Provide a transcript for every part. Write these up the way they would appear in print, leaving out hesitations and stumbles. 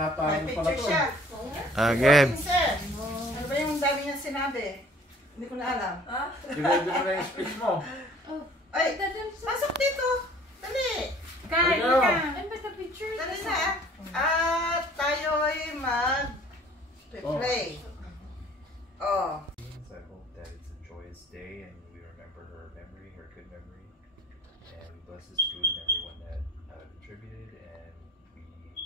tinatago pala to. Again. Ano ba yung dami niyang sinabi? Hindi ko na alam. Sigurado mo na yung speech mo. Ay, pasok dito. Dali. Kain ka. Ano ba the picture? Dali na. At tayo ay mag-play. Oh. I hope that it's a joyous day and we remember her memory, her good memory, and we bless this food and everyone that contributed, and we please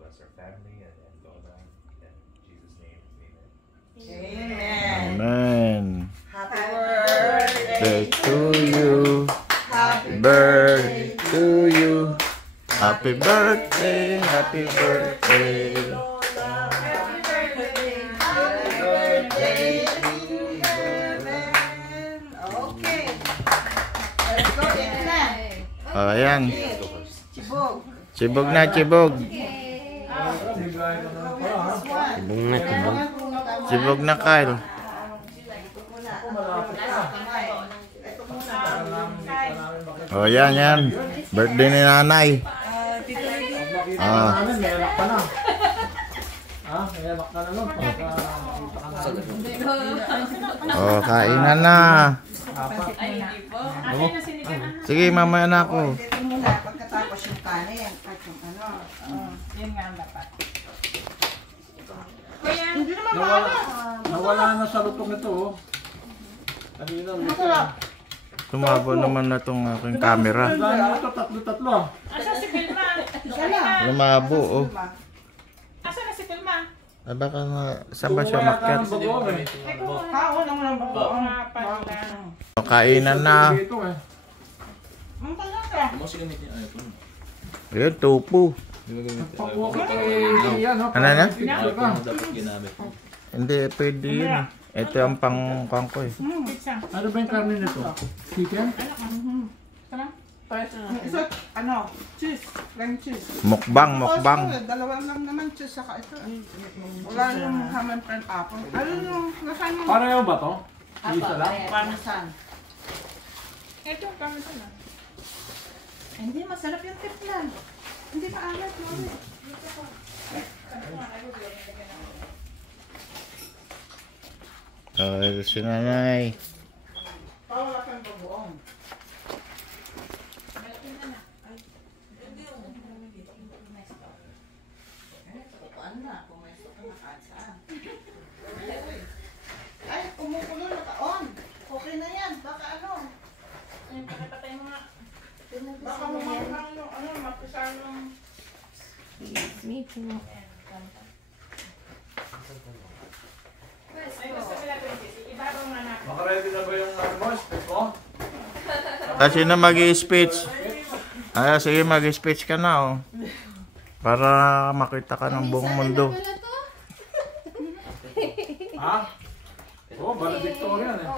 bless our family and Lola. In Jesus' name, amen. Amen. Amen. Happy birthday To you. Happy Birthday to you. Happy birthday. Happy birthday. Happy birthday. Happy birthday to you. Okay. Let's go. Ito na. Oh, ayan. Chibog. Chibog na, chibog. Bigay ka na pa ha. Chibog na, chibog. Chibog na, Kyle. Malapit na. Oh, yan, yan. Birthday ni nanay. Makita namin, may alak pa na. Ha? May alak ka na nun. Pagka makita ka namin. Oh, kainan na. Apat. Akin na sinigang na. Sige, mamaya na ako. Ito muna. Pagkatapos yung kanin. At yung ano. Yun nga ang dapat. Kuya, Hindi naman maala. Nawala na sa lutong ito oh. Kanina, Masarap. Tumabo naman na tong aking camera. Dahil ito, tatlo-tatlo. asa si Pilma? Isa lang. Lumabo, oh. Asa na si Pilma? Ah, baka saan ba siya makyat? Ay, kuha. Kao lang lang ba? Oo nga pala. Kainan na. Ito eh. Ang talaga. Ayun, tofu. Pakuha ka kay Ian ha. Ano na? Picture ka. Hindi, pwede yun. Ito ang pang ko eh. Pizza. Ano ba yung karne nito? Chicken? Isa, ano? Cheese. Plain cheese. Mukbang, mukbang. Dalawa lang naman cheese saka ito. Wala yung ham and apple. Ano yung nasaan yung Pareho ba to? Isa lang? parmesan? Ito ang kami na. Hindi, masarap yung tiplan. Hindi maalat, mami. Oh, ito si nanay. Pawala kang bagoong. Ay, kumukulo na taon. Okay na yan. Baka ano? Ayun, pakipatay mo nga. Baka mamahang yung ano, mapisan yung... Me too. Ay, gusto nila 20. Ibabaw nga na. Makaready na ba yung ano mo? Speech mo? Kasi na mag-i-speech. Ah, sige, mag-i-speech ka na oh. Para makita ka ng buong mundo. Ha? Oo, valedictorian eh.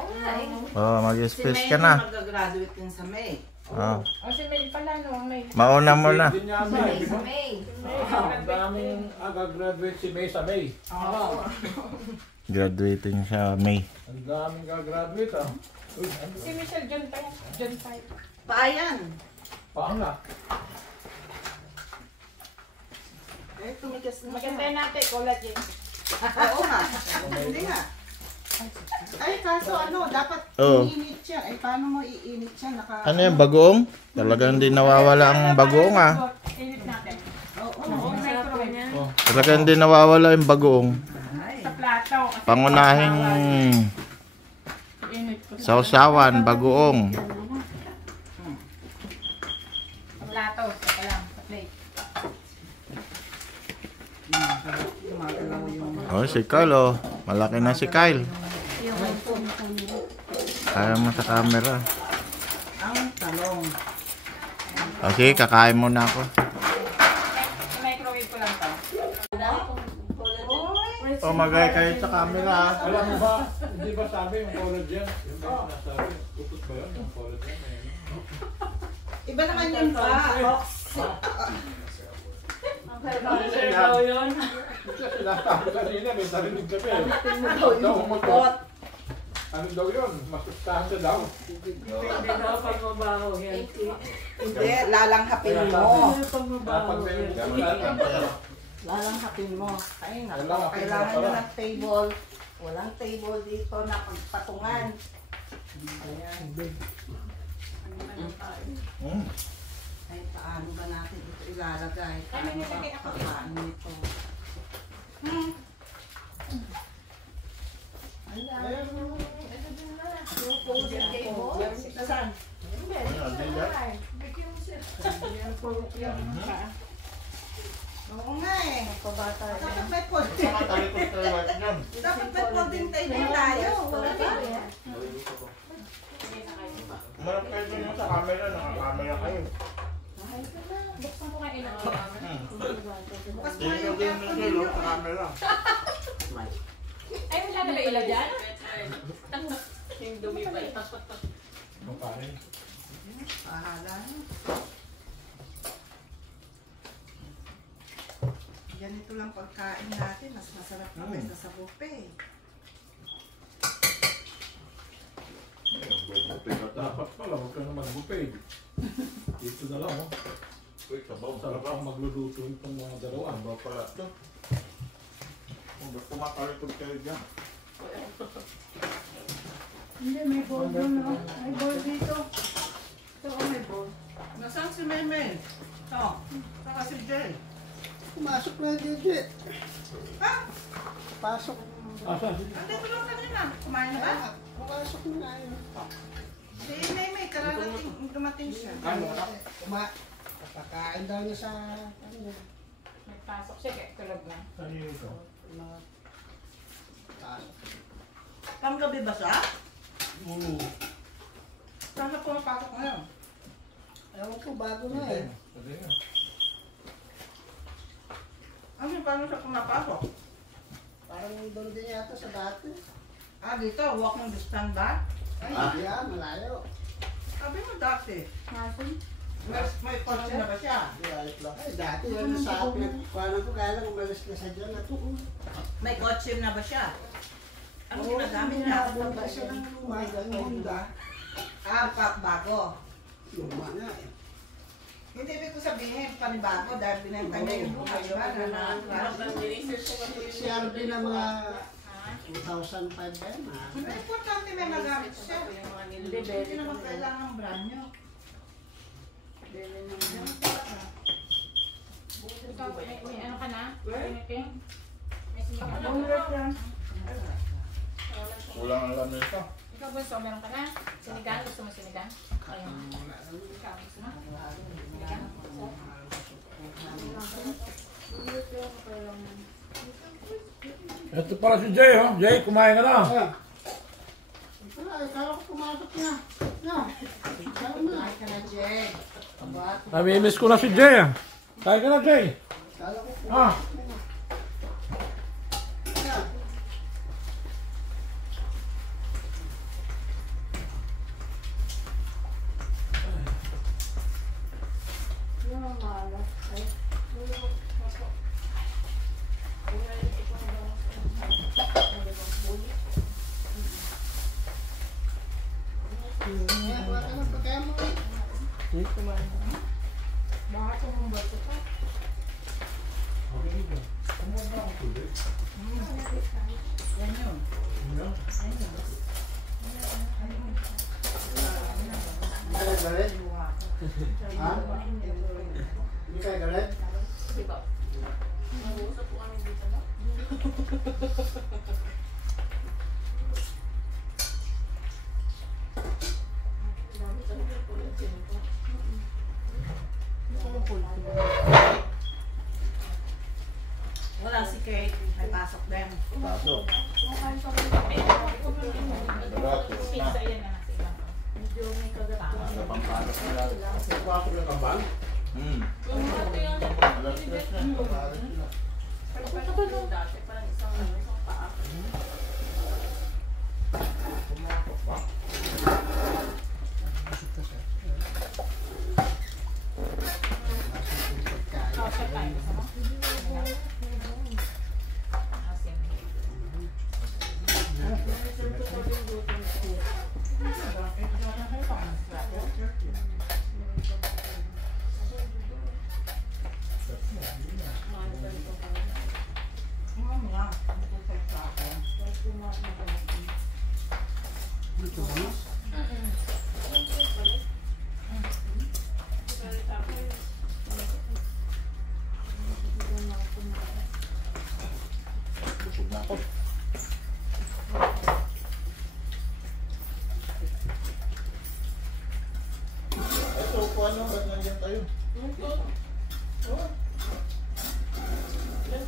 Oh, mag-i-speech ka Si May na. mag-graduate din sa May. Oh. O si May pala, no? May. Mauna mo na. Hindi niya May, di ba? Ang daming gagraduate si May sa May. Oo. Graduating siya May. Ang daming gagraduate ah. Uy, ano? Si Michelle John tayo. John tayo. Paayan. Paang na? Eh, tumigas na siya. Maganda natin, collagen. Oo nga. Hindi nga. Ay, kaso ano, dapat Oo. iinit siya. Ay, paano mo iinit siya? Ano yan, bagoong? Talagang hindi nawawala ang bagoong ah. Init natin. Oo. Oo, microwave. Talagang hindi nawawala yung bagoong. Sa plato. Kasi Pangunahing init ko. sausawan, bagoong. Sa plato. Saka lang. Sa plate. Gumagalaw yung... Oh, si Kyle oh. Malaki na si Kyle. Kaya mo sa camera. Ang talong. Okay, kakain muna ako. Microwave ko lang to. Oh, magay kayo sa camera ah. Alam mo ba, hindi ba sabi yung collagen? Yung may sinasabi, utot ba yun yung collagen? Iba naman yun pa. Daw yun. Sinasabi kanina, may narinig kami. Daw yung pot. Ano daw yun? Masustahan ka daw. Hindi daw pag mabaho. Healthy. Hindi, lalanghapin mo. Pag mabaho. Lalanghapin mo. Ay, Lalanghapin nako, mo kailangan pala. nyo ng table. Walang table dito na pagpatungan. Ay, paano ba natin ito ilalagay? Paano ba paano ito? Saan? Oo nga eh. Dapat may folding. Dapat may folding table tayo. Wala ba? Marap kayo dun sa camera, naka-camera kayo. Buksan ko kayo ng Bukas mo Dito yung din aircon nyo, ninyo. sa camera. Ay, wala na ba ilaw dyan? Yung dumi pa ito. Ano pa rin? Pahala. Ganito lang pagkain natin. Mas masarap na kaysa sa buffet. Dapat pala, huwag ka naman buffet. Dito na lang, oh. Uy, sabaw. Sarap ang magluluto itong mga dalawa. Sabaw pala ito. Ba't kumakalikod kayo dyan? Hindi, may bowl doon. May bowl dito. Ito, may bowl. Nasaan si Meme? Ito. Saka si Jay. Pumasok na yung Gigi. Ha? Pasok. Asa? Andito lang kanina. Kumain na ba? Pumasok na nga yun. Si Meme, kararating. Dumating siya. Ano? Kapakain daw niya sa... Ano, Nagpasok siya, kaya tulog na. Kanino ito? mga... Pasok. Panggabi ba siya? Oo. Saan siya pumapasok ngayon? Ewan ko, bago na eh. Sabi nga. Ano, paano siya pumapasok? Parang doon din yata sa dati. Ah, dito, walking distance ba? Ay, yan, malayo. Sabi mo dati. May kotse na ba siya? Ayos lang. Ay, dati yan sa pinagkuhanan ko, kaya lang umalis na sa dyan na ito. May kotse na ba siya? Ano Oo, ginagamit niya? nabunta siya ng luma, yung Honda. Ah, bago. Luma nga eh. Hindi ibig ko sabihin, panibago dahil binenta niya yung buhay ba na Si RB na mga 2005 ba yan ah. Pero importante may nagamit siya. Hindi naman kailangan ng brand new. Ikaw, may ano ka na? Anything? May sinigang na? Kulang ang lamig ito. Ikaw, Bunso, meron ka na? Sinigang? Gusto mo sinigang? Ayun. Ikaw, gusto mo? Sinigang? Ito para si Jay, oh. Jay, kumain ka na. Wala, kala ko pumasok na. No. Kala na. Ay ka na, Jay. Aba, Namimiss ko na si Jay, ah. Kain ka na, Jay. Kala ko Ah. pumasok na. Yan. Kaya wala ka ng pagkaya mo eh. Bakit yung boto ka? yan yun. Hindi ka galit? Ha? Hindi ka galit? Diba? Nag-uusap po kami dito, no? Wala si Kate. May pasok din. Pasok. Pizza yan na nasa ibang. Medyo may kagata. Napangkalas na lang. Pasok na ka ba? Alas 3 na. Napangkalas sila. Dati parang isang paa. Kausap tayo. Gusto mo? Asim. Busog na ako. Ito, kung ano, ba't nandiyan tayo? Oh.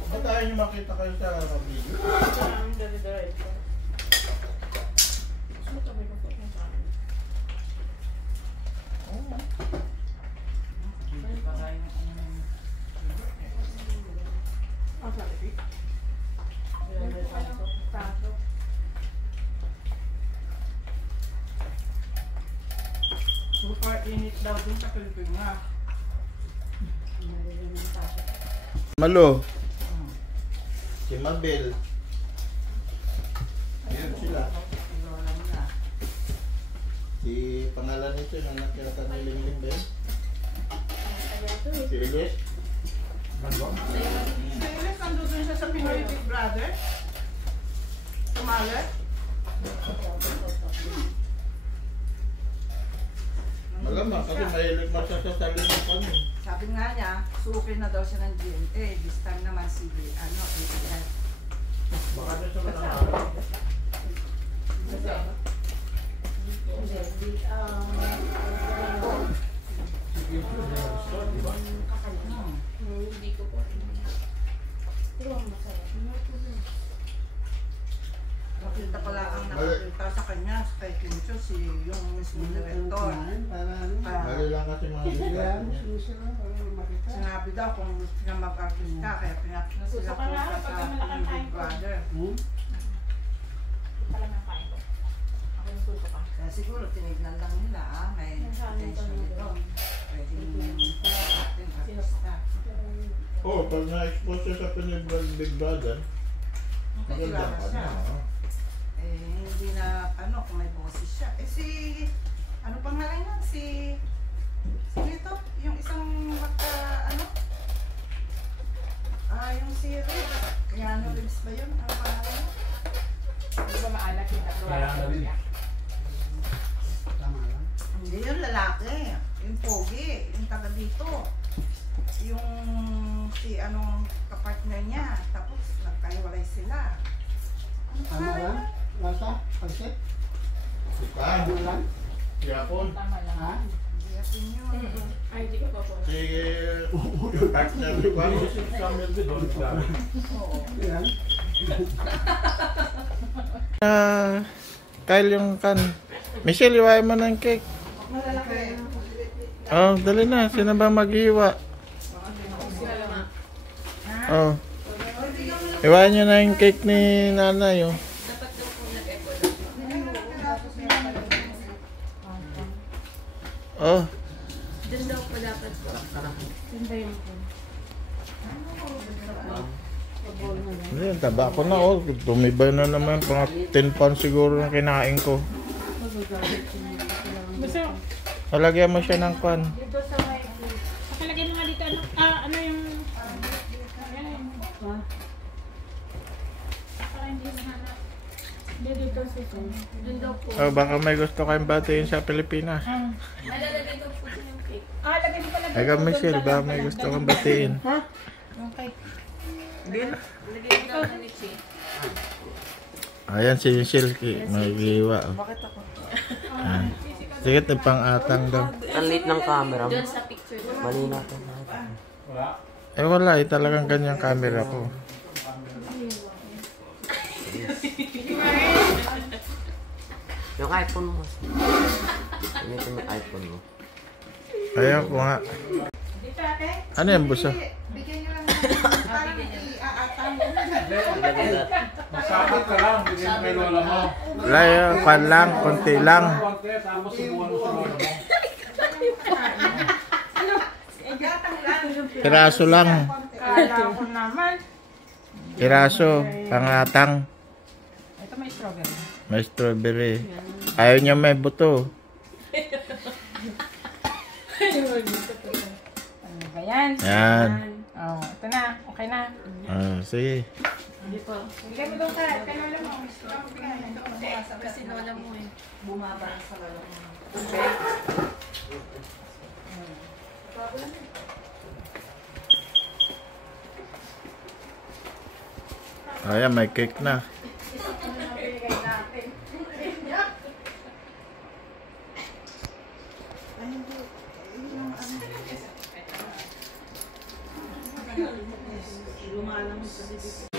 Ba't tayo nyo makita kayo sa video? Super init daw dun sa Pilipinas. Malo. Si Mabel. Ayan sila. Si pangalan nito, yung anak yata ni Limlim ba yun? Si Elias? Si Iris, nandun dun siya sa Pinoy Big Brother. Sumali. Malamang kasi mahilig masasasalin ng kami. Sabi nga niya, suki na daw siya ng GMA. This time naman si ABS. Baka na sa mga Hindi ko po. Nakita pala ang nakakita sa kanya, kay Kincho, yung mismo director. Mali lang kasi mga bigat. Sinabi daw kung gusto niya mag-artista, kaya pinapos sila Suso ka na, po pagka sa malakang Big kain ko. Brother. Pala ng kain ko. Ako yung suso ka. Kaya siguro tinignan lang nila, may potential nito. Pwede natin artista. Oo, pag na-expose siya sa Big Brother, maganda Kilala ka siya. na. Hindi na, kung may boses siya. Ano pangalan niya? Sino ito? Yung isang yung si Red. Keanu Reeves ba yun? Ano pangalan niya? Hindi ba maalat yung tatlo? Kaya na rin. Hindi yun, lalaki. Yung pogi. Yung taga dito. Yung kapartner niya. Tapos nagkahiwalay sila. Ano pangalan niya? Lasa? Pansit? Si Pan, Ulan? si Apon, Tama lang. Ha? Hindi natin yun. Ay, hindi ko po. si yung partner ni Pan. Oo. Yan. Kyle yung kan. Michelle, iwain mo ng cake. Malalaki. Oh, dali na. Sino ba maghiwa? Oh. Iwain nyo na yung cake ni nanay, oh. Oh. Doon daw po dapat po. Hindi, yung taba ko na, oh. Tumibay na naman. Mga 10 pounds siguro na kinain ko. Basta, Palagyan mo siya ng kwan. dito sa may... Pakalagyan mo nga dito, ano yung... Ayan. Para hindi mahanap. Hindi dito sa Doon daw po. Oh, baka may gusto kayong batiin sa Pilipinas. Nalalagay daw po yung cake. Lagyan mo pala dito. Ikaw, Michelle, baka may gusto kang batiin. Okay. Lagay daw na ni Chi. Ayan si Silky, maghiwa. Oh. Bakit ako? Ah. Sige, pang-atang daw. Ang late ng camera mo. Doon sa picture. Mali na ito. Eh wala, talagang ganyang camera ko. Yung iPhone mo. Ito yung iPhone mo. Ayaw ko nga. Dito ate. Ano yan, buso? Bigyan nyo lang ng parang iaatang mo. Masakit ka lang, bigyan mo kay lola mo. Layo, kwan lang, konti lang. Konti, tapos subuhan mo sa lola mo. Igatang lang. Piraso lang. Kala ko naman. Piraso, pangatang. Ito may strawberry. May strawberry. Ayaw niya may buto. Ano ba yan? Yan. Oh, ito na. Okay na. Ah, sige. Hindi pa. Bigay mo doon ka. Kaya wala mo. Kasi lola mo eh. Bumaba sa lola mo. Ayan, may cake na. Lumalang sa bibig.